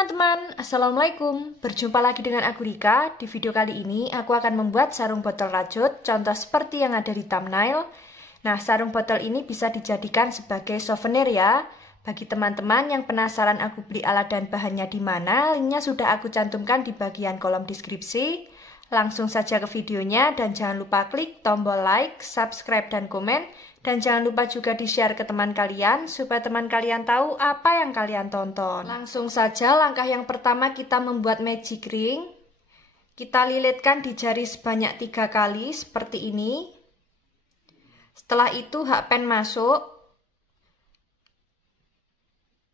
teman-teman, Assalamualaikum. Berjumpa lagi dengan aku Rika. Di video kali ini aku akan membuat sarung botol rajut, contoh seperti yang ada di thumbnail. Nah, sarung botol ini bisa dijadikan sebagai souvenir ya. Bagi teman-teman yang penasaran aku beli alat dan bahannya di mana, linknya sudah aku cantumkan di bagian kolom deskripsi. Langsung saja ke videonya dan jangan lupa klik tombol like, subscribe, dan komen. Dan jangan lupa juga di-share ke teman kalian supaya teman kalian tahu apa yang kalian tonton. Langsung saja langkah yang pertama kita membuat magic ring. Kita lilitkan di jari sebanyak 3 kali seperti ini. Setelah itu hakpen masuk.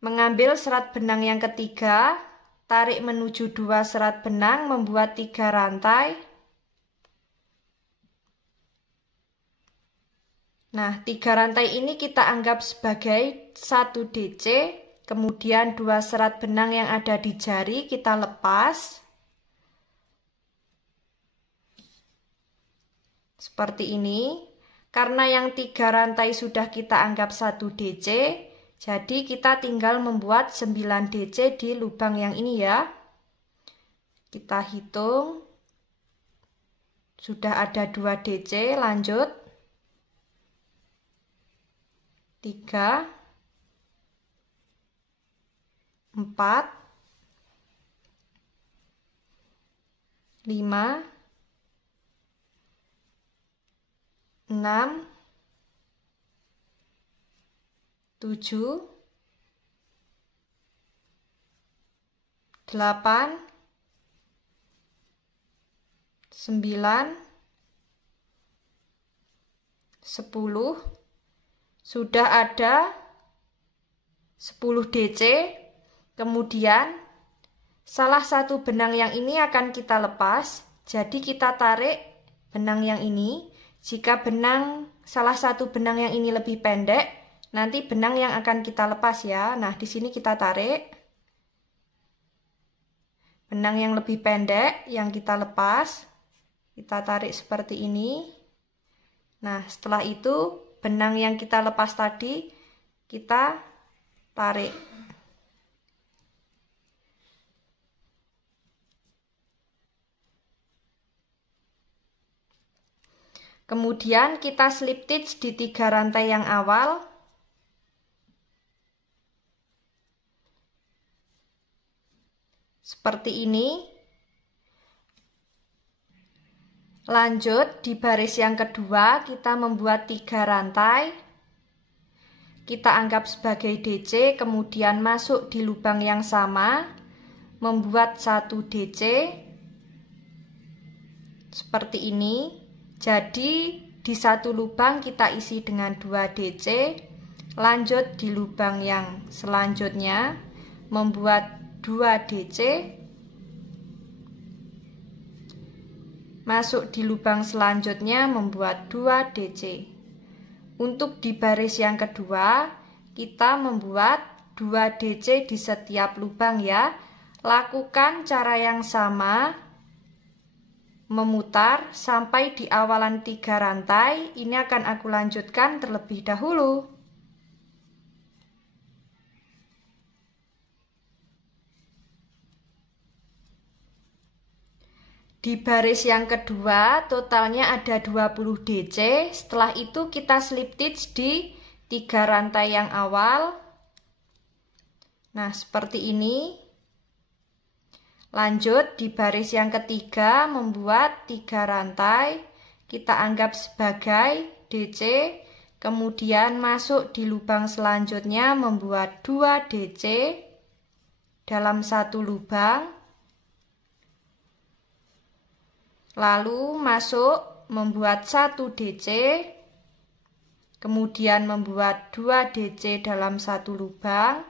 Mengambil serat benang yang ketiga, tarik menuju 2 serat benang membuat 3 rantai. Nah, 3 rantai ini kita anggap sebagai 1 DC, kemudian 2 serat benang yang ada di jari kita lepas. Seperti ini. Karena yang 3 rantai sudah kita anggap 1 DC, jadi kita tinggal membuat 9 DC di lubang yang ini ya. Kita hitung. Sudah ada 2 DC, lanjut. 3, 4, 5, 6, 7, 8, 9, 10. Sudah ada 10 DC, kemudian salah satu benang yang ini akan kita lepas, jadi kita tarik benang yang ini. Jika salah satu benang yang ini lebih pendek, nanti benang yang akan kita lepas ya. Nah, di sini kita tarik benang yang lebih pendek yang kita lepas, kita tarik seperti ini. Nah, setelah itu benang yang kita lepas tadi kita tarik. Kemudian kita slip stitch di 3 rantai yang awal. Seperti ini. Lanjut, di baris yang kedua kita membuat 3 rantai. Kita anggap sebagai DC, kemudian masuk di lubang yang sama, membuat 1 DC. Seperti ini. Jadi, di satu lubang kita isi dengan 2 DC. Lanjut di lubang yang selanjutnya, membuat 2 DC. Masuk di lubang selanjutnya membuat 2 DC. Untuk di baris yang kedua, kita membuat 2 DC di setiap lubang ya. Lakukan cara yang sama, memutar sampai di awalan 3 rantai. Ini akan aku lanjutkan terlebih dahulu. Di baris yang kedua totalnya ada 20 DC. Setelah itu kita slip stitch di 3 rantai yang awal. Nah, seperti ini. Lanjut di baris yang ketiga membuat 3 rantai. Kita anggap sebagai DC. Kemudian masuk di lubang selanjutnya membuat 2 DC dalam satu lubang. Lalu masuk membuat 1 DC, kemudian membuat 2 DC dalam satu lubang,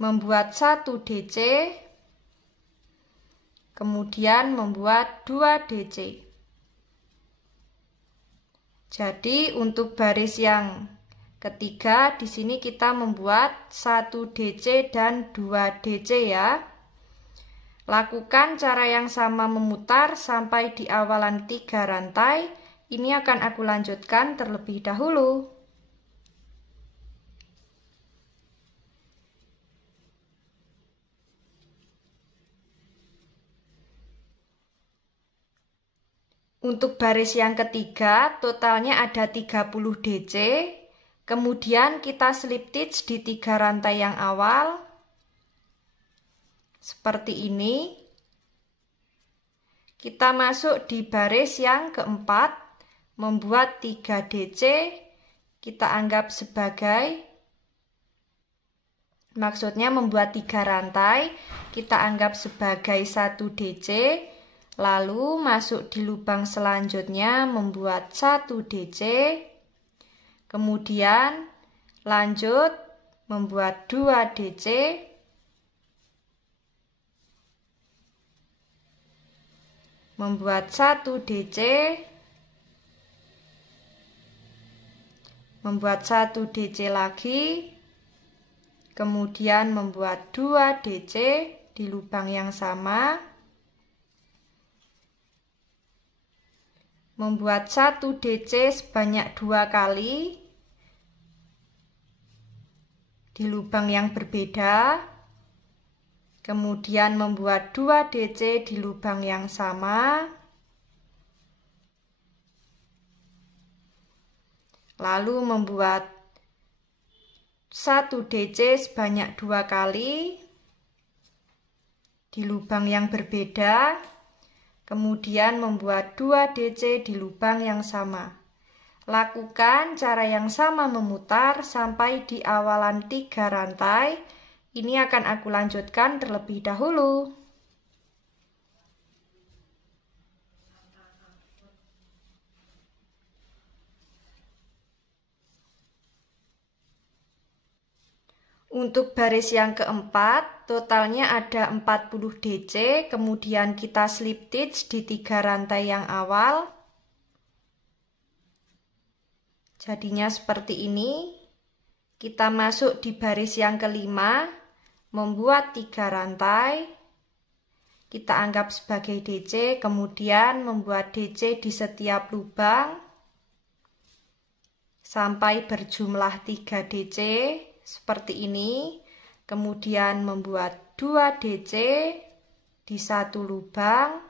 membuat 1 DC, kemudian membuat 2 DC. Jadi untuk baris yang ketiga di sini kita membuat 1 DC dan 2 DC ya. Lakukan cara yang sama memutar sampai di awalan 3 rantai. Ini akan aku lanjutkan terlebih dahulu. Untuk baris yang ketiga, totalnya ada 30 DC. Kemudian kita slip stitch di 3 rantai yang awal. Seperti ini. Kita masuk di baris yang keempat, membuat 3 DC. Kita anggap sebagai, maksudnya membuat 3 rantai, kita anggap sebagai 1 DC, lalu masuk di lubang selanjutnya membuat 1 DC, kemudian lanjut membuat 2 DC, membuat 1 DC, membuat 1 DC lagi, kemudian membuat 2 DC di lubang yang sama, membuat 1 DC sebanyak 2 kali di lubang yang berbeda, kemudian membuat 2 DC di lubang yang sama, lalu membuat 1 DC sebanyak 2 kali di lubang yang berbeda, kemudian membuat 2 DC di lubang yang sama. Lakukan cara yang sama memutar sampai di awalan 3 rantai. Ini akan aku lanjutkan terlebih dahulu. Untuk baris yang keempat, totalnya ada 40 DC, kemudian kita slip stitch di 3 rantai yang awal. Jadinya seperti ini. Kita masuk di baris yang kelima, membuat 3 rantai. Kita anggap sebagai DC, kemudian membuat DC di setiap lubang sampai berjumlah 3 DC. Seperti ini, kemudian membuat 2 DC di 1 lubang,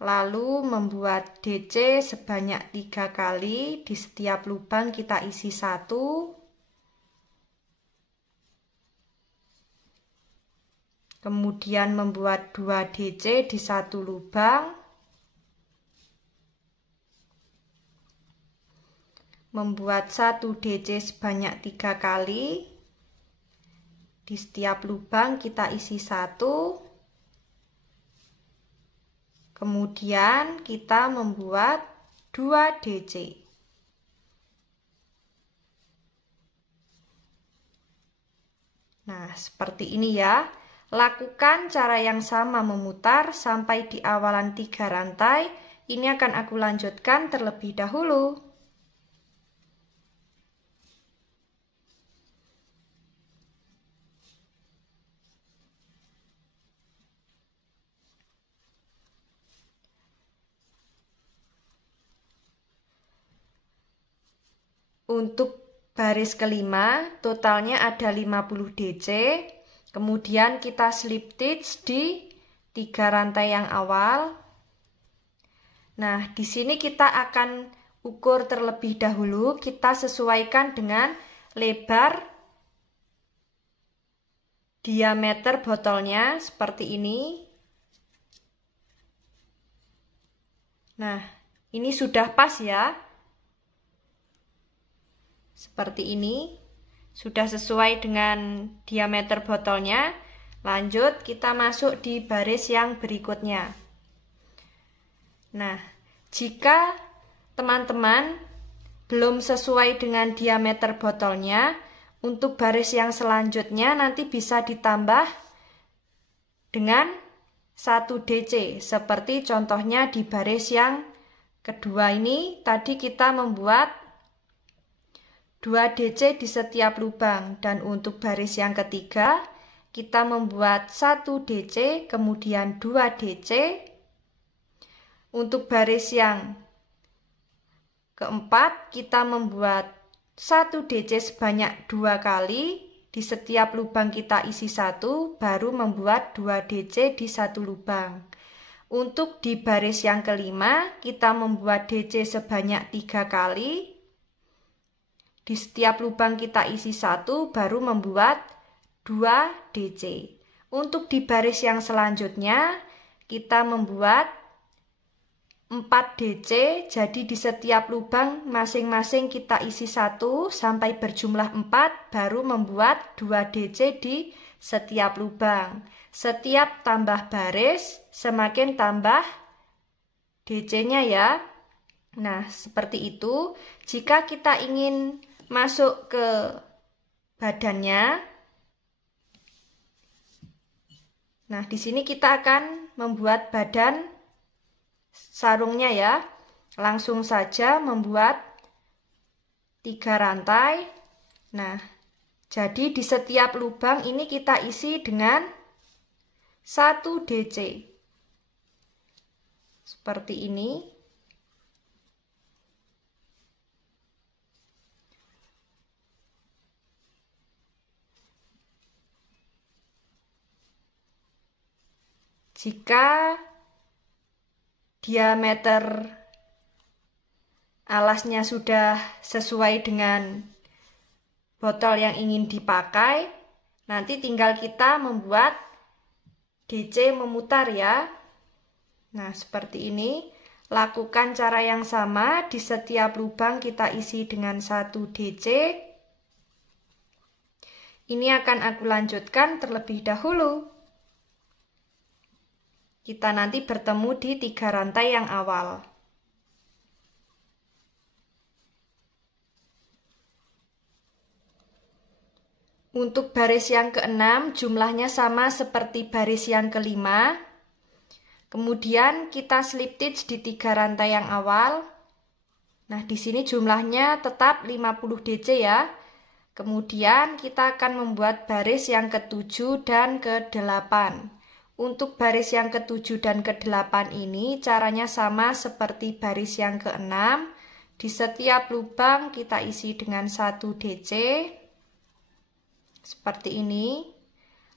lalu membuat DC sebanyak 3 kali, di setiap lubang kita isi 1, kemudian membuat 2 DC di 1 lubang, membuat 1 DC sebanyak 3 kali, di setiap lubang kita isi 1, kemudian kita membuat 2 DC. Nah, seperti ini ya. Lakukan cara yang sama memutar sampai di awalan 3 rantai. Ini akan aku lanjutkan terlebih dahulu. Untuk baris kelima, totalnya ada 50 DC. Kemudian kita slip stitch di 3 rantai yang awal. Nah, di sini kita akan ukur terlebih dahulu. Kita sesuaikan dengan lebar diameter botolnya seperti ini. Nah, ini sudah pas ya. Seperti ini, sudah sesuai dengan diameter botolnya. Lanjut, kita masuk di baris yang berikutnya. Nah, jika teman-teman belum sesuai dengan diameter botolnya, untuk baris yang selanjutnya nanti bisa ditambah dengan 1 DC. Seperti contohnya di baris yang kedua ini, tadi kita membuat 2 DC di setiap lubang, dan untuk baris yang ketiga kita membuat 1 DC kemudian 2 DC. Untuk baris yang keempat kita membuat 1 DC sebanyak 2 kali, di setiap lubang kita isi 1, baru membuat 2 DC di 1 lubang. Untuk di baris yang kelima, kita membuat DC sebanyak 3 kali. Di setiap lubang kita isi 1, baru membuat 2 DC. Untuk di baris yang selanjutnya, kita membuat 4 DC, jadi di setiap lubang masing-masing kita isi 1 sampai berjumlah 4, baru membuat 2 DC di setiap lubang. Setiap tambah baris, semakin tambah DC-nya ya. Nah, seperti itu. Jika kita ingin masuk ke badannya, nah di sini kita akan membuat badan sarungnya ya. Langsung saja membuat 3 rantai. Nah, jadi di setiap lubang ini kita isi dengan 1 DC. Seperti ini. Jika diameter alasnya sudah sesuai dengan botol yang ingin dipakai, nanti tinggal kita membuat DC memutar ya. Nah, seperti ini. Lakukan cara yang sama, di setiap lubang kita isi dengan 1 DC. Ini akan aku lanjutkan terlebih dahulu. Kita nanti bertemu di 3 rantai yang awal. Untuk baris yang ke-6 jumlahnya sama seperti baris yang kelima. Kemudian kita slip stitch di 3 rantai yang awal. Nah, di sini jumlahnya tetap 50 DC ya. Kemudian kita akan membuat baris yang ke-7 dan ke-8. Untuk baris yang ke-7 dan ke-8 ini caranya sama seperti baris yang ke-6. Di setiap lubang kita isi dengan 1 DC. Seperti ini.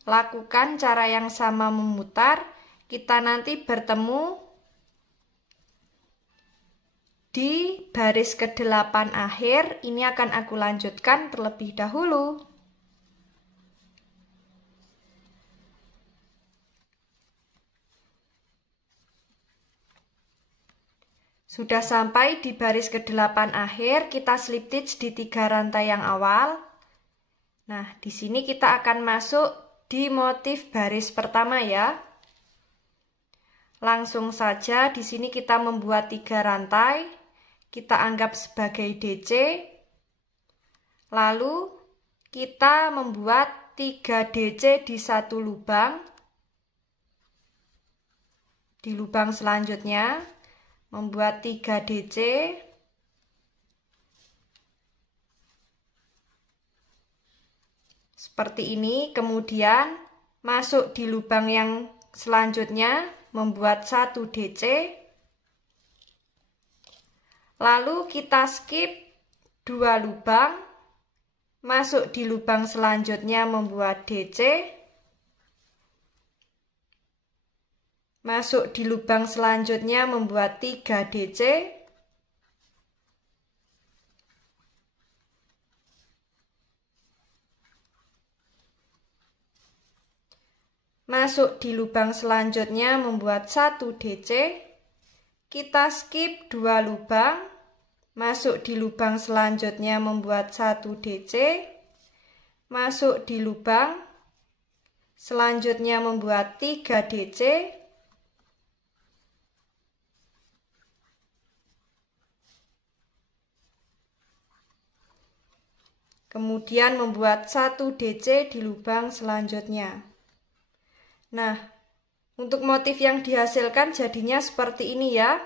Lakukan cara yang sama memutar. Kita nanti bertemu di baris ke-8 akhir. Ini akan aku lanjutkan terlebih dahulu. Sudah sampai di baris ke-8 akhir, kita slip stitch di 3 rantai yang awal. Nah, di sini kita akan masuk di motif baris pertama ya. Langsung saja di sini kita membuat 3 rantai. Kita anggap sebagai DC. Lalu kita membuat 3 DC di 1 lubang. Di lubang selanjutnya membuat 3 DC. Seperti ini. Kemudian masuk di lubang yang selanjutnya membuat 1 DC. Lalu kita skip 2 lubang, masuk di lubang selanjutnya membuat DC. Masuk di lubang selanjutnya membuat 3 DC. Masuk di lubang selanjutnya membuat 1 DC. Kita skip 2 lubang. Masuk di lubang selanjutnya membuat 1 DC. Masuk di lubang selanjutnya membuat 3 DC. Kemudian membuat 1 DC di lubang selanjutnya. Nah, untuk motif yang dihasilkan jadinya seperti ini ya.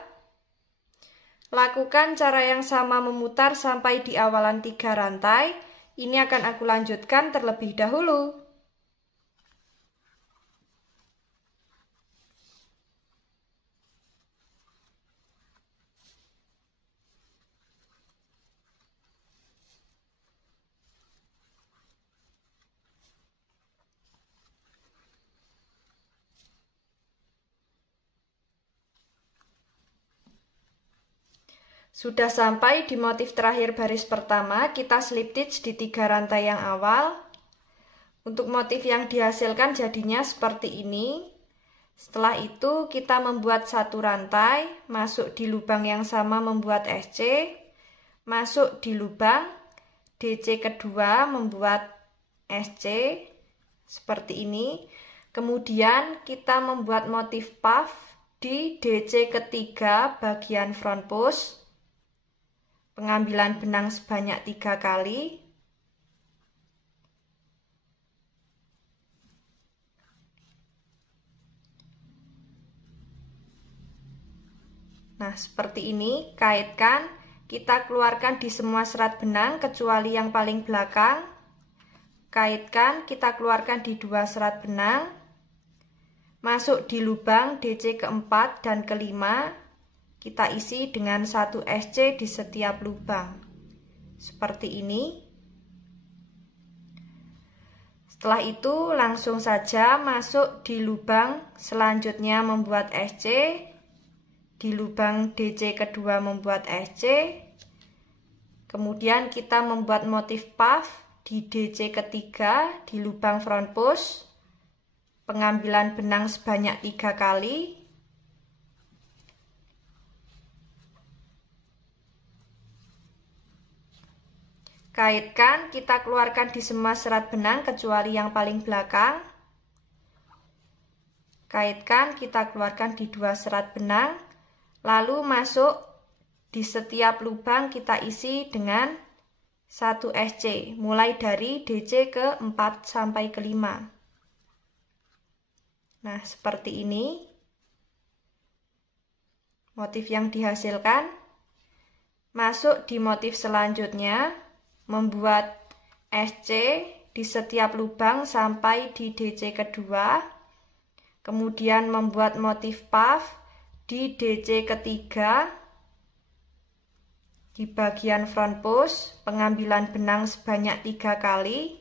Lakukan cara yang sama memutar sampai di awalan 3 rantai. Ini akan aku lanjutkan terlebih dahulu. Sudah sampai di motif terakhir baris pertama, kita slip stitch di 3 rantai yang awal. Untuk motif yang dihasilkan jadinya seperti ini. Setelah itu kita membuat 1 rantai, masuk di lubang yang sama membuat SC, masuk di lubang DC kedua membuat SC seperti ini. Kemudian kita membuat motif puff di DC ketiga bagian front post, pengambilan benang sebanyak 3 kali. Nah, seperti ini, kaitkan, kita keluarkan di semua serat benang kecuali yang paling belakang. Kaitkan, kita keluarkan di 2 serat benang. Masuk di lubang DC keempat dan kelima. Kita isi dengan 1 SC di setiap lubang. Seperti ini. Setelah itu langsung saja masuk di lubang selanjutnya membuat SC. Di lubang DC kedua membuat SC, kemudian kita membuat motif puff di DC ketiga di lubang front post, pengambilan benang sebanyak 3 kali. Kaitkan, kita keluarkan di semua serat benang kecuali yang paling belakang. Kaitkan, kita keluarkan di 2 serat benang. Lalu masuk di setiap lubang kita isi dengan 1 SC, mulai dari DC ke 4 sampai ke 5. Nah, seperti ini motif yang dihasilkan. Masuk di motif selanjutnya, membuat SC di setiap lubang sampai di DC kedua. Kemudian membuat motif puff di DC ketiga di bagian front post, pengambilan benang sebanyak 3 kali.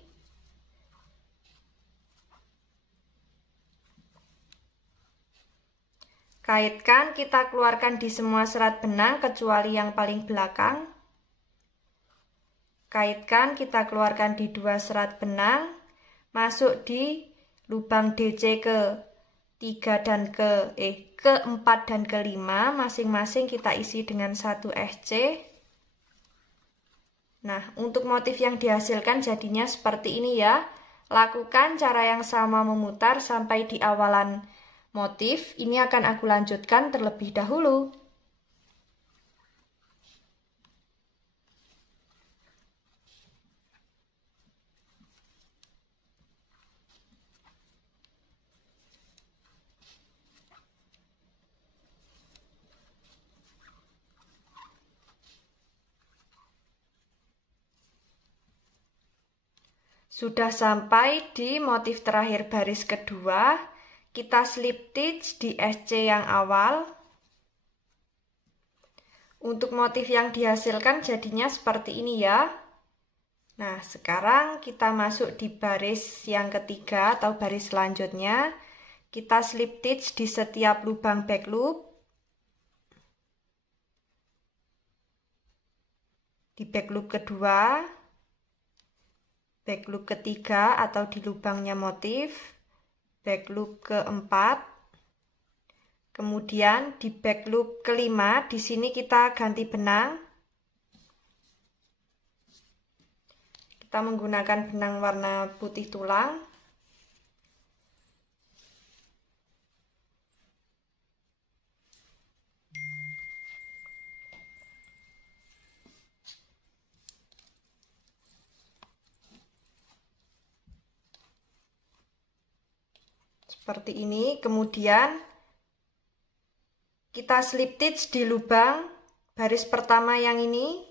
Kaitkan, kita keluarkan di semua serat benang kecuali yang paling belakang. Kaitkan, kita keluarkan di 2 serat benang, masuk di lubang DC ke 3 dan ke-4 dan ke-5, masing-masing kita isi dengan 1 SC. Nah, untuk motif yang dihasilkan jadinya seperti ini ya. Lakukan cara yang sama memutar sampai di awalan motif. Ini akan aku lanjutkan terlebih dahulu. Sudah sampai di motif terakhir baris kedua, kita slip stitch di SC yang awal. Untuk motif yang dihasilkan jadinya seperti ini ya. Nah, sekarang kita masuk di baris yang ketiga atau baris selanjutnya. Kita slip stitch di setiap lubang back loop. Di back loop kedua, back loop ketiga atau di lubangnya motif, back loop keempat, kemudian di back loop kelima, di sini kita ganti benang. Kita menggunakan benang warna putih tulang. Seperti ini, kemudian kita slip stitch di lubang baris pertama yang ini.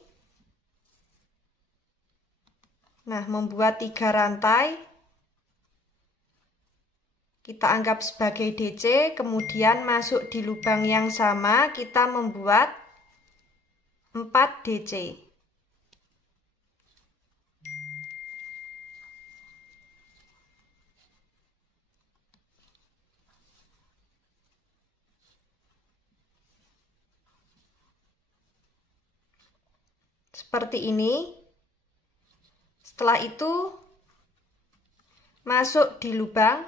Nah, membuat 3 rantai. Kita anggap sebagai DC, kemudian masuk di lubang yang sama, kita membuat 4 DC. seperti ini. Setelah itu masuk di lubang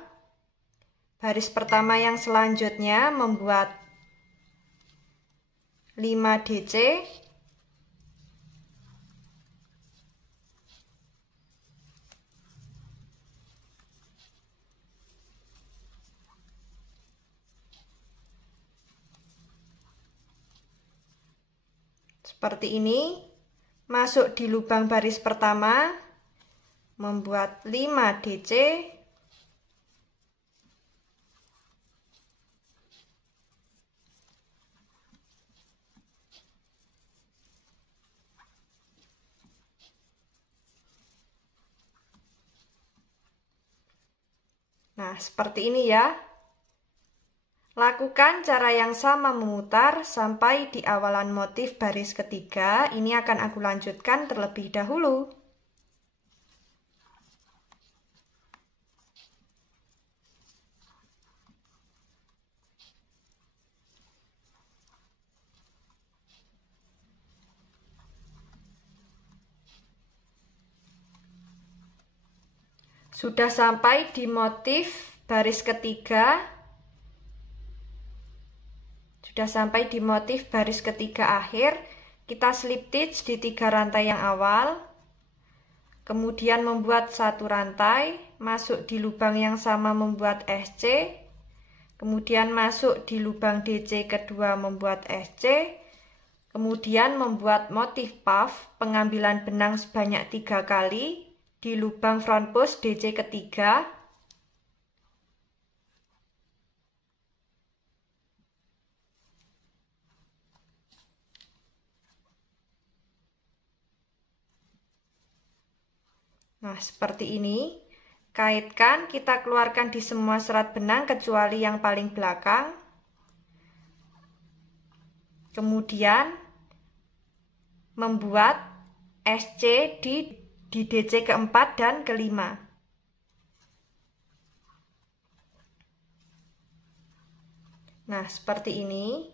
baris pertama yang selanjutnya, membuat 5 DC. Seperti ini, masuk di lubang baris pertama, membuat 5 DC. Nah, seperti ini ya. Lakukan cara yang sama memutar sampai di awalan motif baris ketiga. Ini akan aku lanjutkan terlebih dahulu. Sudah sampai di motif baris ketiga. Sudah sampai di motif baris ketiga akhir, kita slip stitch di 3 rantai yang awal, kemudian membuat 1 rantai, masuk di lubang yang sama membuat SC, kemudian masuk di lubang DC kedua membuat SC, kemudian membuat motif puff pengambilan benang sebanyak 3 kali di lubang front post DC ketiga. Nah, seperti ini. Kaitkan, kita keluarkan di semua serat benang kecuali yang paling belakang. Kemudian membuat SC di DC keempat dan kelima. Nah, seperti ini.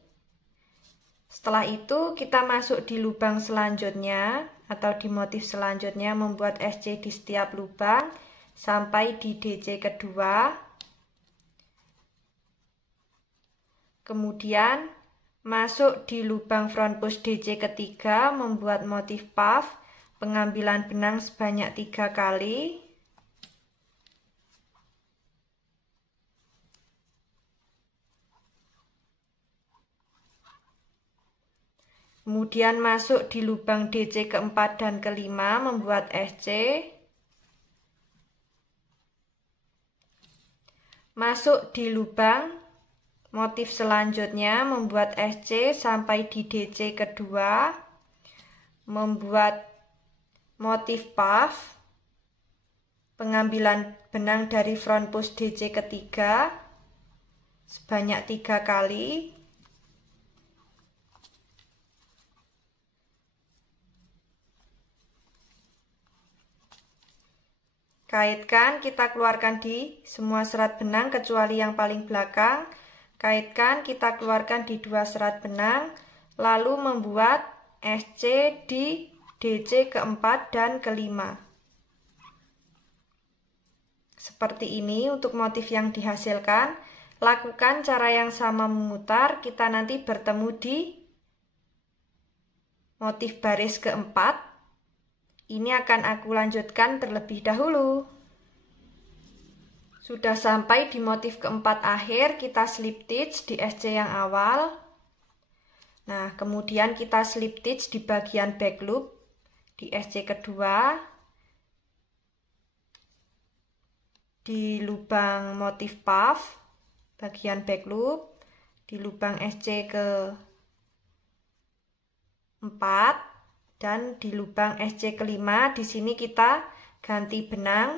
Setelah itu kita masuk di lubang selanjutnya atau di motif selanjutnya, membuat SC di setiap lubang sampai di DC kedua. Kemudian masuk di lubang front post DC ketiga, membuat motif puff pengambilan benang sebanyak 3 kali. Kemudian masuk di lubang DC keempat dan kelima, membuat SC. Masuk di lubang motif selanjutnya, membuat SC sampai di DC kedua, membuat motif puff pengambilan benang dari front post DC ketiga sebanyak 3 kali. Kaitkan, kita keluarkan di semua serat benang kecuali yang paling belakang. Kaitkan, kita keluarkan di 2 serat benang, lalu membuat SC di DC keempat dan kelima. Seperti ini untuk motif yang dihasilkan. Lakukan cara yang sama memutar, kita nanti bertemu di motif baris keempat. Ini akan aku lanjutkan terlebih dahulu. Sudah sampai di motif keempat akhir, kita slip stitch di SC yang awal. Nah, kemudian kita slip stitch di bagian back loop di SC kedua, di lubang motif puff bagian back loop, di lubang SC ke 4 dan di lubang SC kelima. Di sini kita ganti benang.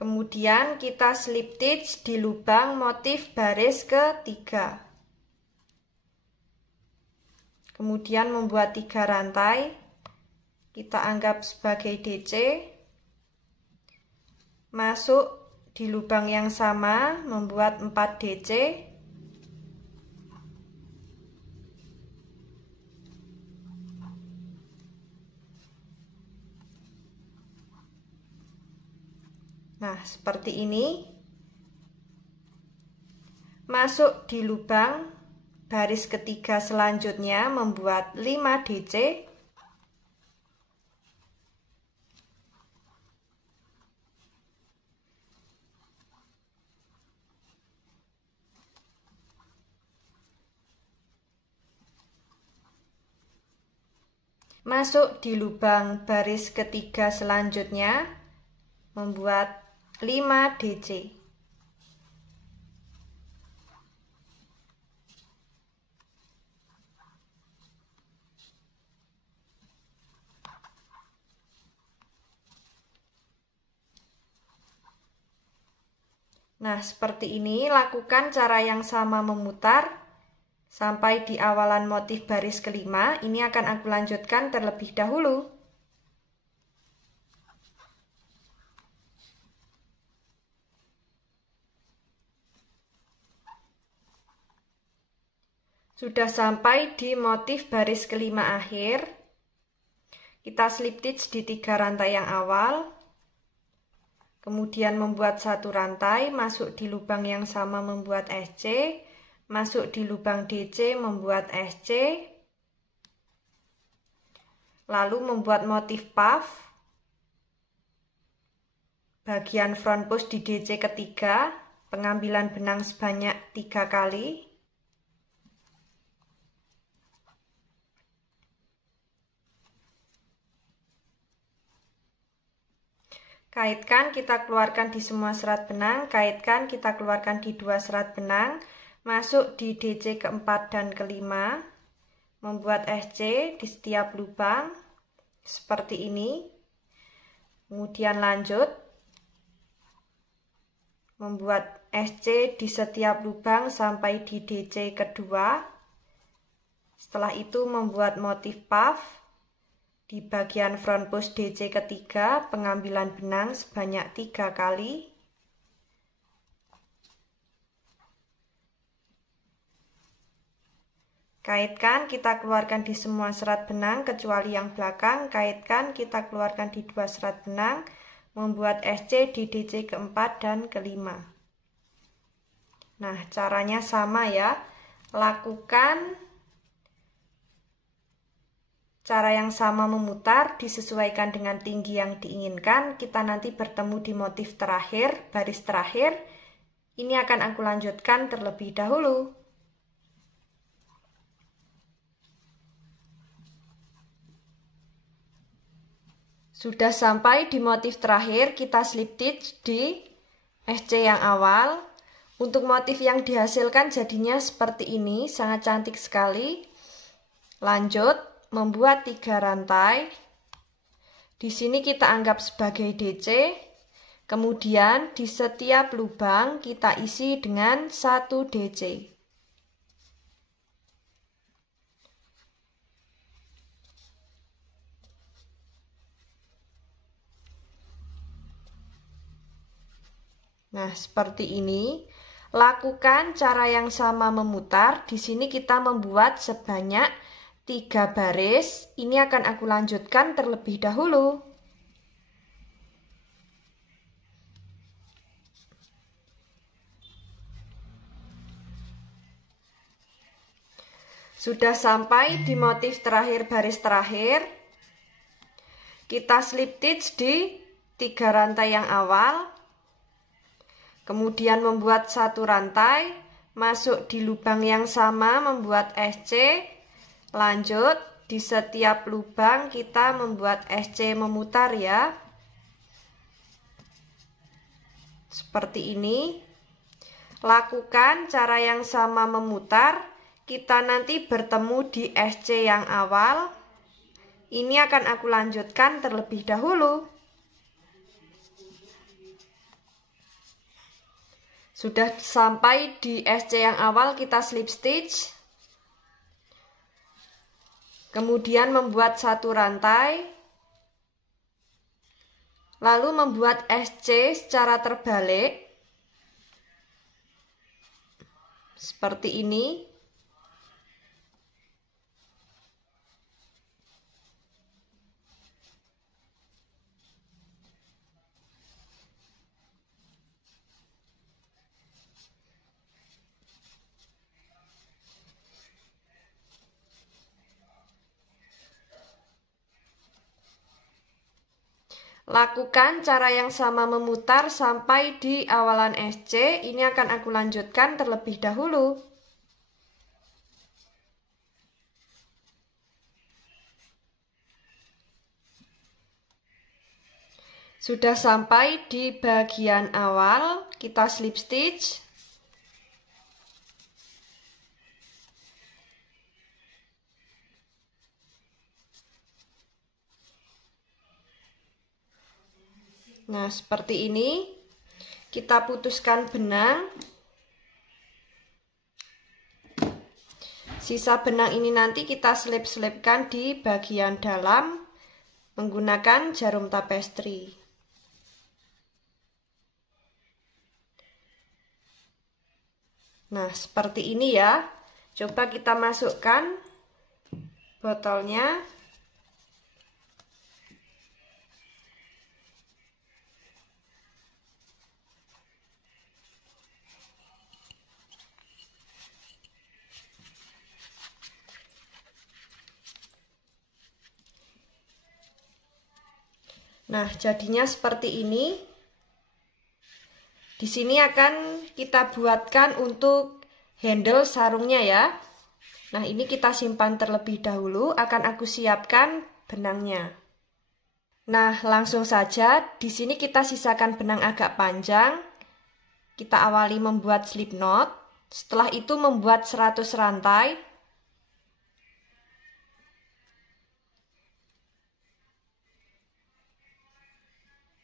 Kemudian kita slip stitch di lubang motif baris ketiga. Kemudian membuat 3 rantai. Kita anggap sebagai DC. Masuk di lubang yang sama membuat 4 DC. Nah, seperti ini. Masuk di lubang baris ketiga selanjutnya membuat 5 DC. Masuk di lubang baris ketiga selanjutnya membuat 5 DC. Nah, seperti ini. Lakukan cara yang sama memutar sampai di awalan motif baris kelima. Ini akan aku lanjutkan terlebih dahulu. Sudah sampai di motif baris kelima akhir. Kita slip stitch di 3 rantai yang awal. Kemudian membuat 1 rantai, masuk di lubang yang sama membuat SC, masuk di lubang DC membuat SC, lalu membuat motif puff, bagian front post di DC ketiga, pengambilan benang sebanyak 3 kali, kaitkan, kita keluarkan di semua serat benang, kaitkan, kita keluarkan di 2 serat benang, masuk di DC keempat dan kelima, membuat SC di setiap lubang, seperti ini. Kemudian lanjut, membuat SC di setiap lubang sampai di DC kedua. Setelah itu membuat motif puff. Di bagian front post DC ketiga, pengambilan benang sebanyak 3 kali. Kaitkan, kita keluarkan di semua serat benang kecuali yang belakang. Kaitkan, kita keluarkan di 2 serat benang, membuat SC di DC keempat dan kelima. Nah, caranya sama ya. Lakukan cara yang sama memutar, disesuaikan dengan tinggi yang diinginkan. Kita nanti bertemu di motif terakhir, baris terakhir. Ini akan aku lanjutkan terlebih dahulu. Sudah sampai di motif terakhir, kita slip stitch di SC yang awal. Untuk motif yang dihasilkan jadinya seperti ini, sangat cantik sekali. Lanjut. Membuat 3 rantai. Di sini kita anggap sebagai DC. Kemudian di setiap lubang kita isi dengan 1 DC. Nah, seperti ini. Lakukan cara yang sama memutar. Di sini kita membuat sebanyak 3 baris. Ini akan aku lanjutkan terlebih dahulu. Sudah sampai di motif terakhir baris terakhir. Kita slip stitch di 3 rantai yang awal. Kemudian membuat 1 rantai, masuk di lubang yang sama membuat SC. Lanjut, di setiap lubang kita membuat SC memutar ya. Seperti ini. Lakukan cara yang sama memutar. Kita nanti bertemu di SC yang awal. Ini akan aku lanjutkan terlebih dahulu. Sudah sampai di SC yang awal, kita slip stitch. Kemudian membuat 1 rantai, lalu membuat SC secara terbalik. seperti ini. Lakukan cara yang sama memutar sampai di awalan SC. Ini akan aku lanjutkan terlebih dahulu. Sudah sampai di bagian awal, kita slip stitch. Nah, seperti ini. Kita putuskan benang. Sisa benang ini nanti kita selip-selipkan di bagian dalam menggunakan jarum tapestri. Nah, seperti ini ya. Coba kita masukkan botolnya. Nah, jadinya seperti ini. Di sini akan kita buatkan untuk handle sarungnya ya. Nah, ini kita simpan terlebih dahulu, akan aku siapkan benangnya. Nah, langsung saja di sini kita sisakan benang agak panjang. Kita awali membuat slip knot, setelah itu membuat 100 rantai.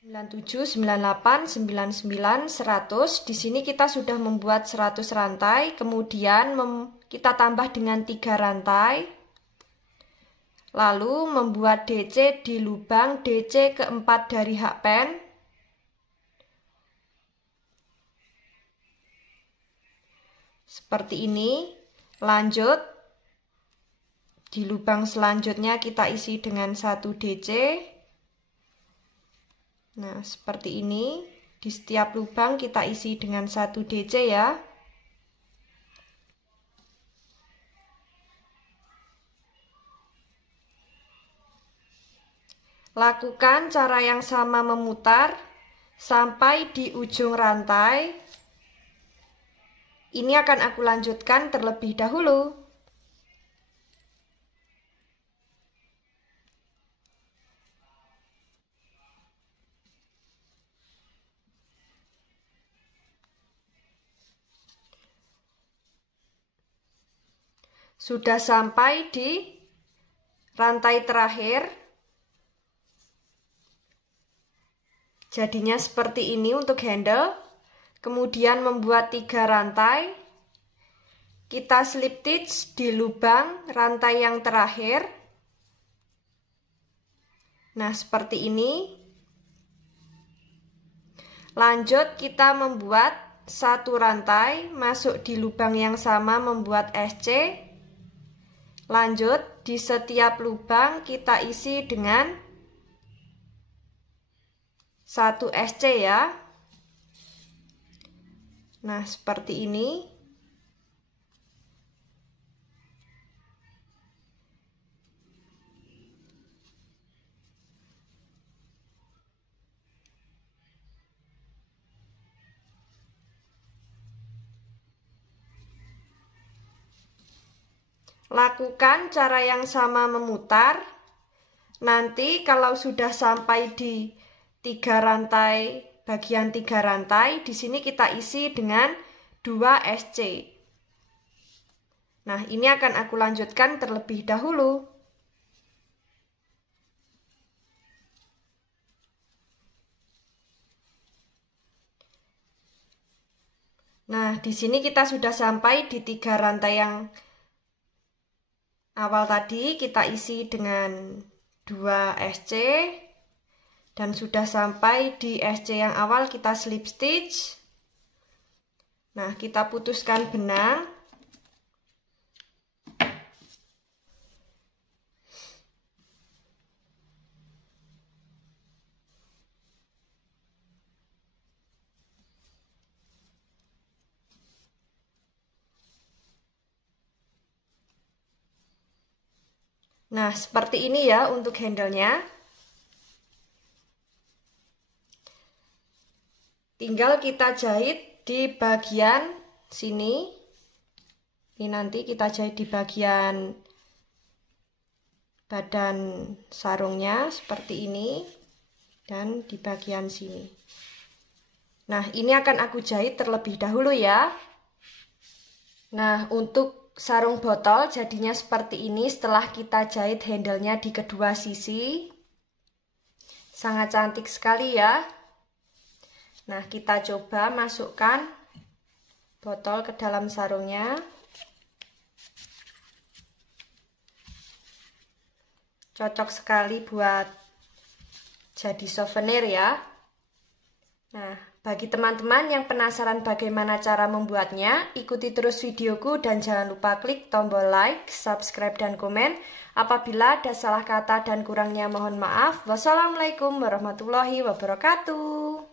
97, 98, 99, 100. Di sini kita sudah membuat 100 rantai, kemudian kita tambah dengan 3 rantai. Lalu membuat DC di lubang DC keempat dari hakpen. Seperti ini. Lanjut, di lubang selanjutnya kita isi dengan 1 DC. Nah, seperti ini. Di setiap lubang kita isi dengan 1 DC ya. Lakukan cara yang sama memutar sampai di ujung rantai. Ini akan aku lanjutkan terlebih dahulu. Sudah sampai di rantai terakhir. Jadinya seperti ini untuk handle. Kemudian membuat 3 rantai. Kita slip stitch di lubang rantai yang terakhir. Nah, seperti ini. Lanjut kita membuat 1 rantai, masuk di lubang yang sama membuat SC. Lanjut, di setiap lubang kita isi dengan 1 SC ya. Nah, seperti ini. Lakukan cara yang sama memutar. Nanti kalau sudah sampai di 3 rantai, bagian 3 rantai, di sini kita isi dengan 2 SC. Nah, ini akan aku lanjutkan terlebih dahulu. Nah, di sini kita sudah sampai di 3 rantai yang awal tadi, kita isi dengan 2 SC. Dan sudah sampai di SC yang awal, kita slip stitch. Nah, kita putuskan benang. Nah, seperti ini ya untuk handle-nya. Tinggal kita jahit di bagian sini. Ini nanti kita jahit di bagian badan sarungnya seperti ini. Dan di bagian sini. Nah, ini akan aku jahit terlebih dahulu ya. Nah, untuk sarung botol jadinya seperti ini setelah kita jahit handle-nya di kedua sisi. Sangat cantik sekali ya. Nah, kita coba masukkan botol ke dalam sarungnya. Cocok sekali buat jadi souvenir ya. Nah, bagi teman-teman yang penasaran bagaimana cara membuatnya, ikuti terus videoku dan jangan lupa klik tombol like, subscribe, dan komen. Apabila ada salah kata dan kurangnya mohon maaf. Wassalamualaikum warahmatullahi wabarakatuh.